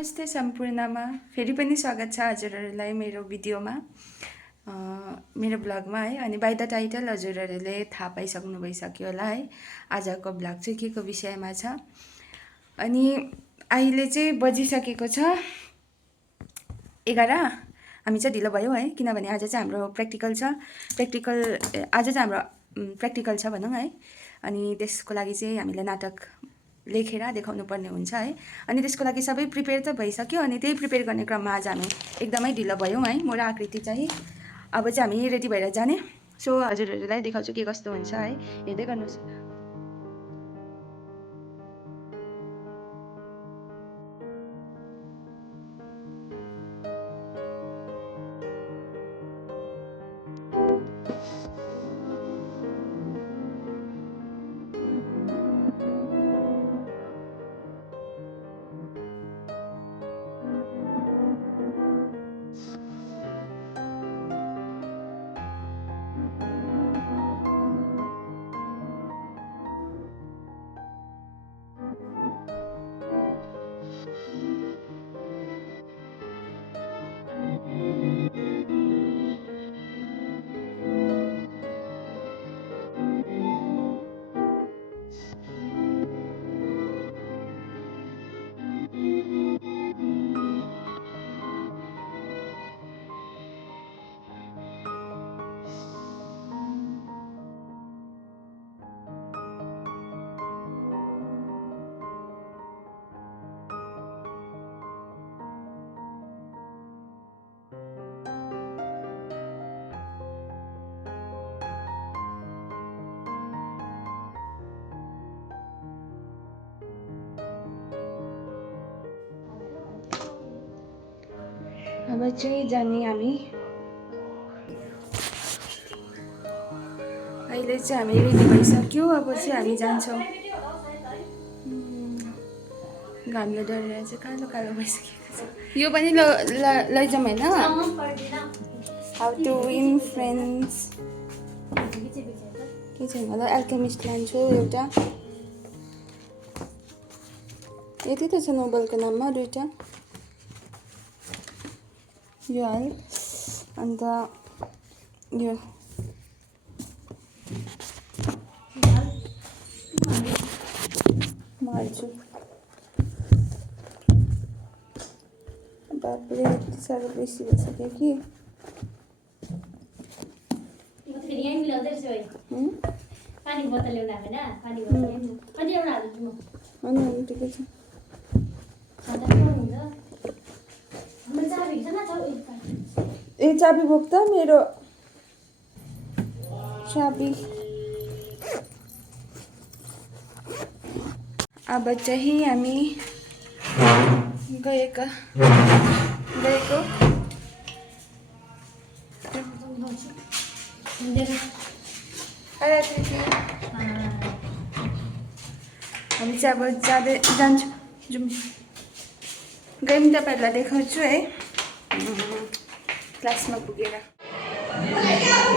नमस्ते सम्पूर्णमा फेरि पनि स्वागत छ हजुरहरूलाई मेरो भिडियोमा मेरो ब्लगमा है। अनि बाइ द टाइटल हजुरहरूले थाहा पाइसक्नु भइसक्यो होला है आजको ब्लग चाहिँ के को विषयमा छ। अनि अहिले चाहिँ बजिसकेको छ 11। हामी चाहिँ ढिलो भयो है किनभने आज चाहिँ हाम्रो प्र्याक्टिकल छ भनौँ है। अनि त्यसको लागि चाहिँ हामीले नाटक लेखेर देखाउनु पर्ने हुन्छ है। अनि त्यसको लागि सबै प्रिपेयर त भइसक्यो। अनि त्यही प्रिपेयर गर्ने क्रममा आज हामी एकदमै ढिलो भयौँ है। म र आकृति चाहिँ अब चाहिँ हामी रेडी भएर जाने। सो हजुरहरूलाई देखाउँछु के कस्तो हुन्छ है, हेर्दै गर्नुहोस्। अब चाहिँ जाने हामी। अहिले चाहिँ हामी रेडी भइसक्यो। अब चाहिँ हामी जान्छौँ। घामले डरेर चाहिँ कालो कालो भइसकेको छ। यो पनि लैजाउँ होइन। हाउ टु विन फ्रेन्ड्स के छैन होला। एल्केमिस्ट लान्छु एउटा। यति त छ नोबलको नाममा दुईवटा। यो हाल अन्त यो मार्छु। बापरे यति साह्रो बेसी भइसक्यो कि। पानी बोतल ल्याउनु होइन, पानी बोतल अनि एउटा हाल्छु म। अनि ठिकै छ। ए चाबी बोक त मेरो चाबी। अब चाहिँ हामी गएको हामी चाहिँ अब जाँदै जान्छौँ। जाउँ गयौँ तपाईँहरूलाई देखाउँछु है क्लासमा पुगेर।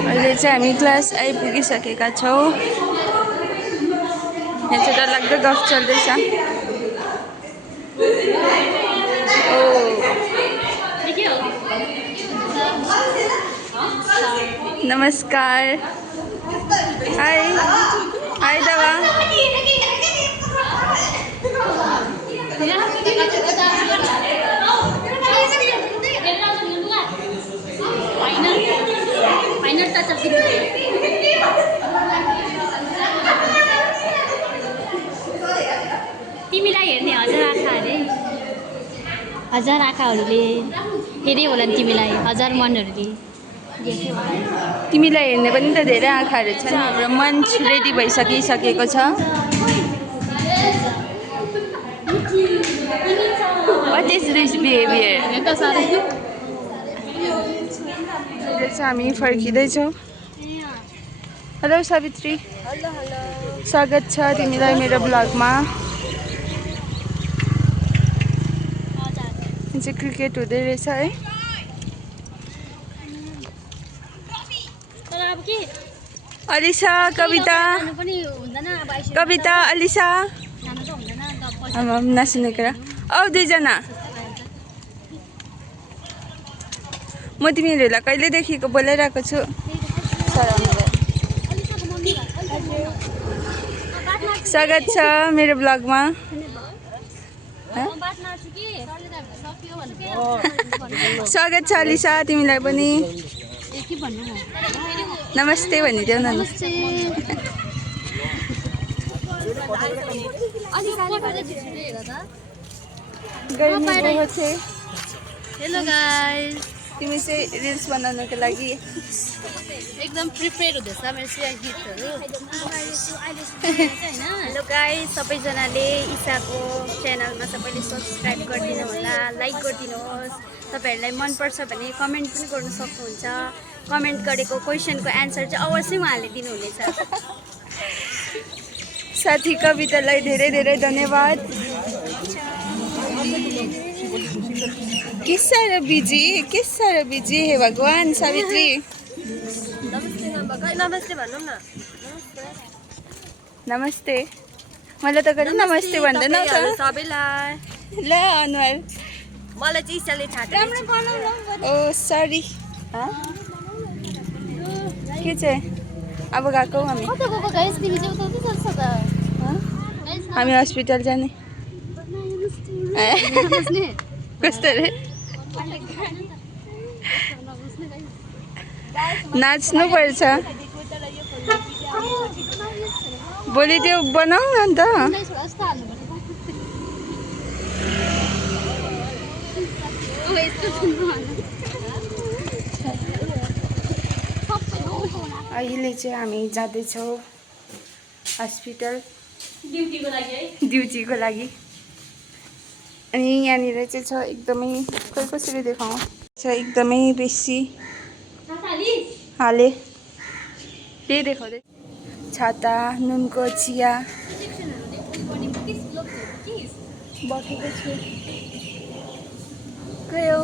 अहिले चाहिँ हामी क्लास आइपुगिसकेका छौँ। यहाँ चाहिँ डरलाग्दो गफ चल्दैछ। नमस्कार। हाई हाई दवा। तिमीलाई हेर्ने हजार आँखा अरे, हजार आँखाहरूले हेऱ्यो होला नि तिमीलाई, हजार मनहरूले देख्यो होला। तिमीलाई हेर्ने पनि त धेरै आँखाहरू छन्। हाम्रो मञ्च रेडी भइसकिसकेको छ। What is this behavior? अहिले चाहिँ हामी फर्किँदैछौँ। हेलो सावित्री। स्वागत छ तिमीलाई मेरो ब्लगमा। चाहिँ क्रिकेट हुँदै रहेछ है। अलिसा, कविता, कविता, अलिसा। अब नसुनेको र औ दुईजना म तिमीहरूलाई कहिलेदेखिको बोलाइरहेको छु सराउनुलाई। स्वागत छ मेरो ब्लगमा। स्वागत छ अलिसा तिमीलाई पनि। नमस्ते भनिदेऊ न। हेलो गाइस, तिमी चाहिँ रिल्स बनाउनको लागि एकदम प्रिपेयर हुँदैछ मेरो चाहिँ गीतहरू। हेलो गाइस, सबैजनाले ईशाको च्यानलमा सबैले सब्सक्राइब गरिदिनु होला, लाइक गरिदिनुहोस्। तपाईँहरूलाई मनपर्छ भने कमेन्ट पनि गर्नु सक्नुहुन्छ। कमेन्ट गरेको क्वेसनको एन्सर चाहिँ अवश्य उहाँले दिनुहुनेछ। साथी कवितालाई धेरै धेरै धन्यवाद। के साह्रो बिजी हे भगवान्। सावित्री नमस्ते भन्नु न। नमस्ते। मलाई त कहिले नमस्ते भन्दैन त सबैलाई। ल अनुहार मलाई चाहिँ ईशाले छाटेर ओ सरी। के चाहिँ अब गएको हामी हामी हस्पिटल जाने। कस्तो रे नाच्नु पर्छ। भोलि त्यो बनाऊ न त। अहिले चाहिँ हामी जाँदैछौँ हस्पिटल ड्युटीको लागि। अनि यहाँनिर चाहिँ छ एकदमै खै कसरी देखाउँ छ एकदमै बेसी हाले त्यही देखाउँदै छाता नुनको चिया बसेको छु। गयो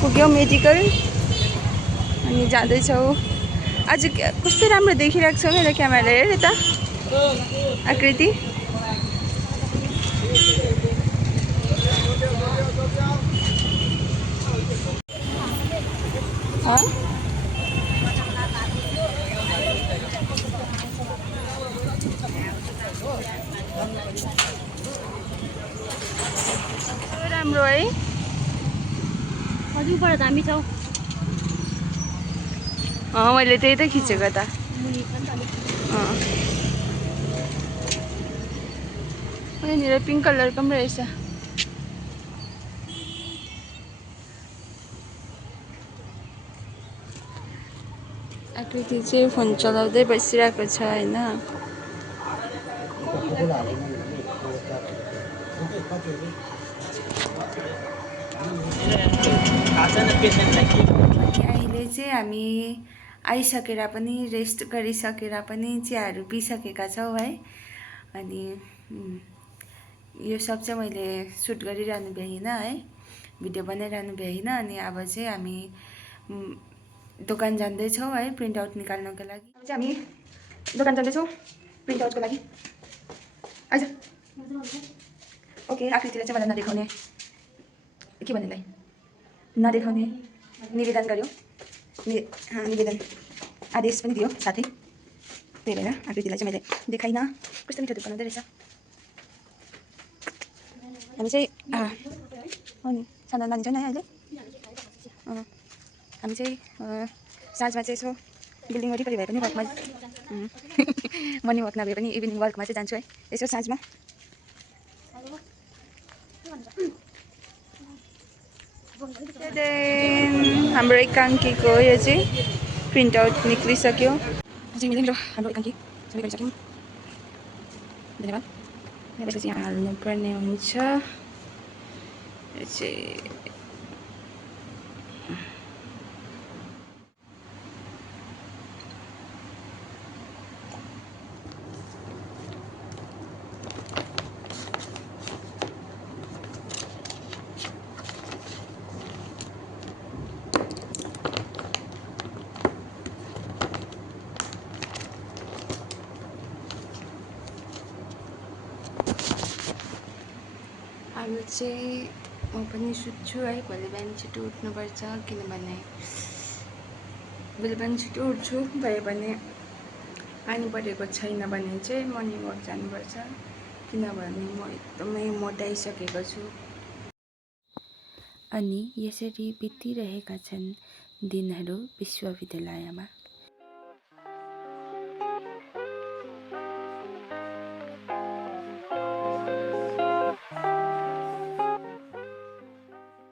पुग्यौँ मेडिकल अनि जाँदैछौँ। आज कस्तो राम्रो देखिरहेको छ मेरो क्यामेरा। हेर यता आकृति। राम्रो है। हजुरबाट दामी छौ। मैले त्यही त खिचेको त। यहाँनिर पिङ्क कलरको पनि रहेछ। आकृति चाहिँ फोन चलाउँदै बसिरहेको छ होइन। अहिले चाहिँ हामी आइसकेर पनि रेस्ट गरिसकेर पनि चियाहरू पिइसकेका छौँ है। अनि यो सब चाहिँ मैले सुट गरिरहनु भ्याइनँ है, भिडियो बनाइरहनु भ्याइनँ। अनि अब चाहिँ हामी दोकान जाँदैछौँ है प्रिन्ट आउट निकाल्नको लागि। अब चाहिँ हामी दोकान जाँदैछौँ प्रिन्ट आउटको लागि। आइज ओके। आकृतिले चाहिँ मलाई नदेखाउने के भन्नेलाई नदेखाउने निवेदन गर्यो। निवेदन आदेश पनि दियो साथै। त्यही भएर आकृतिलाई चाहिँ मैले देखाइनँ। कस्तो मिठो धुप बनाउँदै रहेछ। हामी चाहिँ हो नि सानो नानी छैन है अहिले। हामी चाहिँ साँझमा चाहिँ यसो बिल्डिङ वरिपरि भए पनि वकमा मर्निङ वक नभए पनि इभिनिङ वकमा चाहिँ जान्छु है यसो साँझमा। हाम्रो एकाङ्कीको यो चाहिँ प्रिन्ट आउट निक्लिसक्यो। हामीले हाम्रो एकाङ्की सबै गरिसक्यौँ। धन्यवाद। त्यसपछि यहाँ हाल्नुपर्ने हुन्छ यो चाहिँ अब चाहिँ म पनि सुत्छु है। भोलि बिहान छिटो उठ्नुपर्छ किनभने भोलि बिहान छिटो उठ्छु भयो भने पानी परेको छैन भने चाहिँ मर्निङ वाक जानुपर्छ किनभने म एकदमै मोटाइसकेको छु। अनि यसरी बितिरहेका छन् दिनहरू विश्वविद्यालयमा।